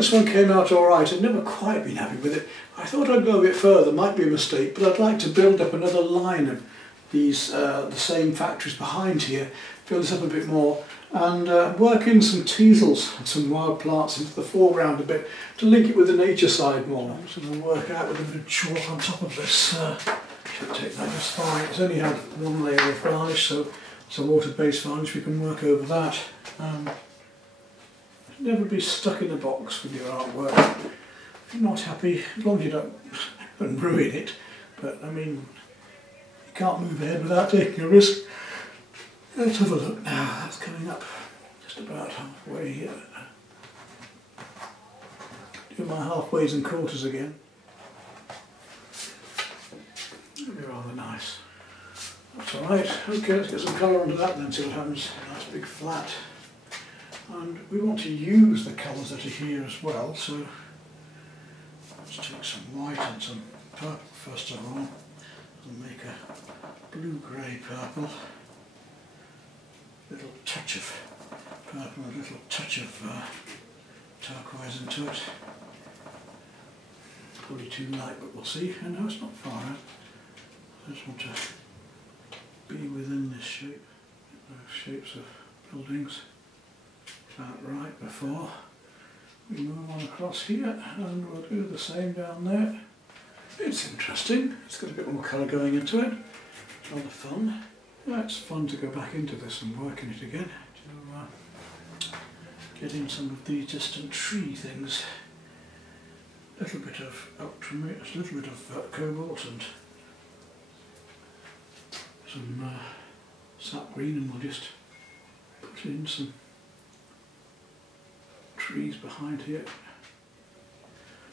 this one came out alright. I'd never quite been happy with it. I thought I'd go a bit further, might be a mistake, but I'd like to build up another line of these, the same factories behind here, build this up a bit more, and work in some teasels and some wild plants into the foreground a bit to link it with the nature side more. I'm just going to work out with a bit of chalk on top of this. Should take that just fine. It's only had one layer of varnish, so it's a water-based varnish. We can work over that. Never be stuck in a box with your artwork. If you're not happy, as long as you don't ruin it, but I mean, you can't move ahead without taking a risk. Let's have a look now. That's coming up just about halfway here. Do my halfways and quarters again. That'll be rather nice. That's alright. Okay, let's get some colour onto that then, see what happens. Nice big flat. And we want to use the colours that are here as well, so let's take some white and some purple first of all, and make a blue-grey purple, a little touch of purple, a little touch of turquoise into it. Probably too light, but we'll see. And no, it's not far out. I just want to be within this shape, those shapes of buildings. About right before we move on across here, and we'll do the same down there. It's interesting, it's got a bit more colour going into it, it's rather fun. Yeah, it's fun to go back into this and work in it again, to get in some of these distant tree things. A little bit of ultramarine, a little bit of cobalt and some sap green, and we'll just put in some trees behind here.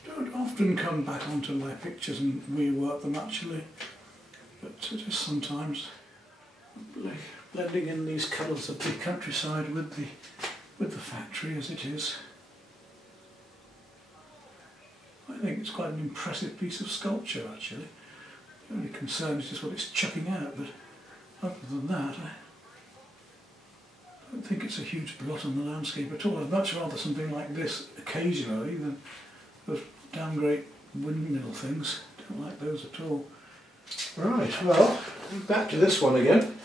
Don't often come back onto my pictures and rework them actually, but just sometimes blending in these colours of the countryside with the factory as it is. I think it's quite an impressive piece of sculpture actually. The only concern is just what it's chucking out, but other than that I don't think it's a huge blot on the landscape at all. I'd much rather something like this occasionally than those damn great windmill things. Don't like those at all. Right, well, back to this one again.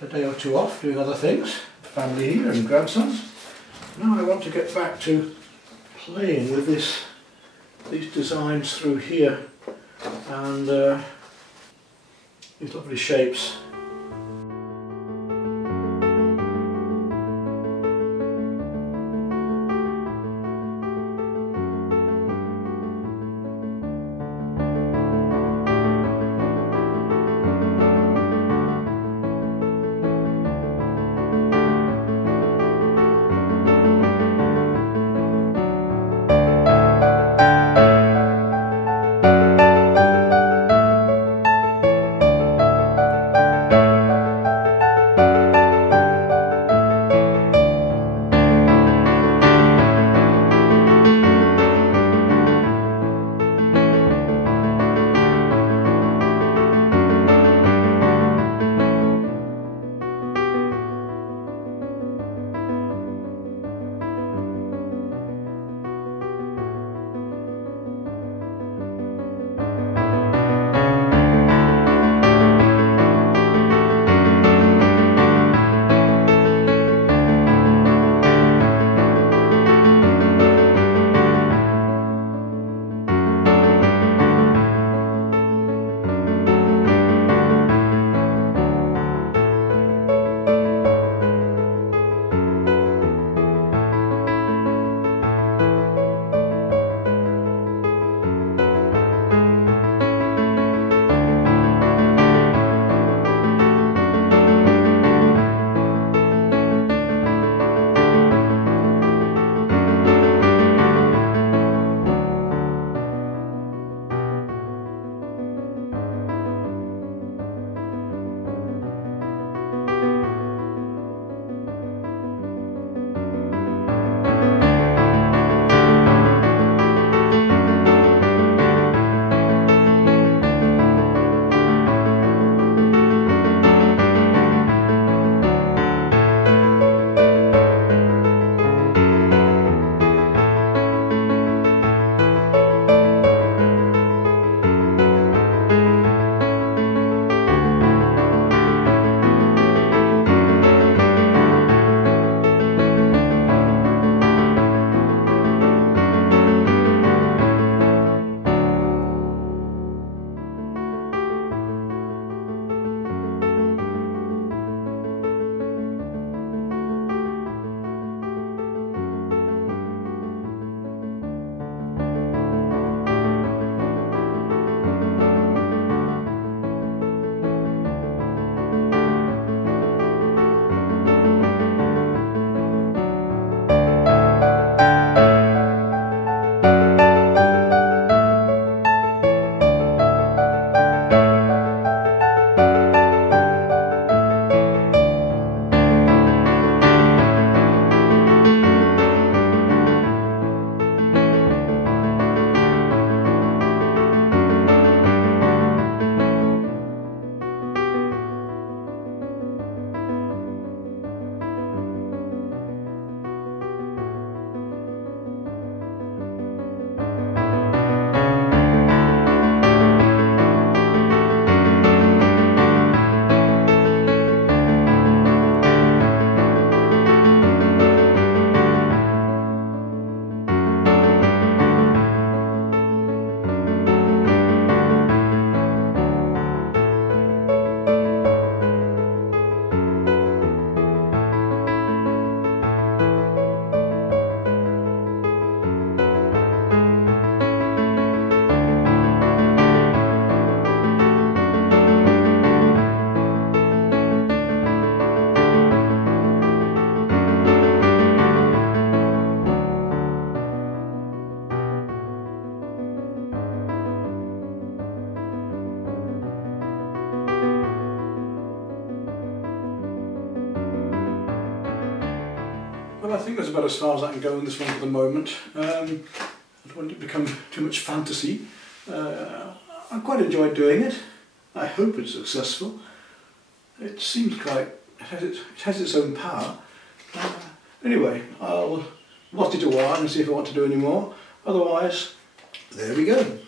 A day or two off doing other things. Family here and grandsons. Now I want to get back to playing with these designs through here and these lovely shapes. Well, I think that's about as far as I can go in this one for the moment. I don't want it to become too much fantasy. I quite enjoyed doing it. I hope it's successful. It seems quite, it has its own power. Anyway, I'll watch it a while and see if I want to do any more. Otherwise, there we go.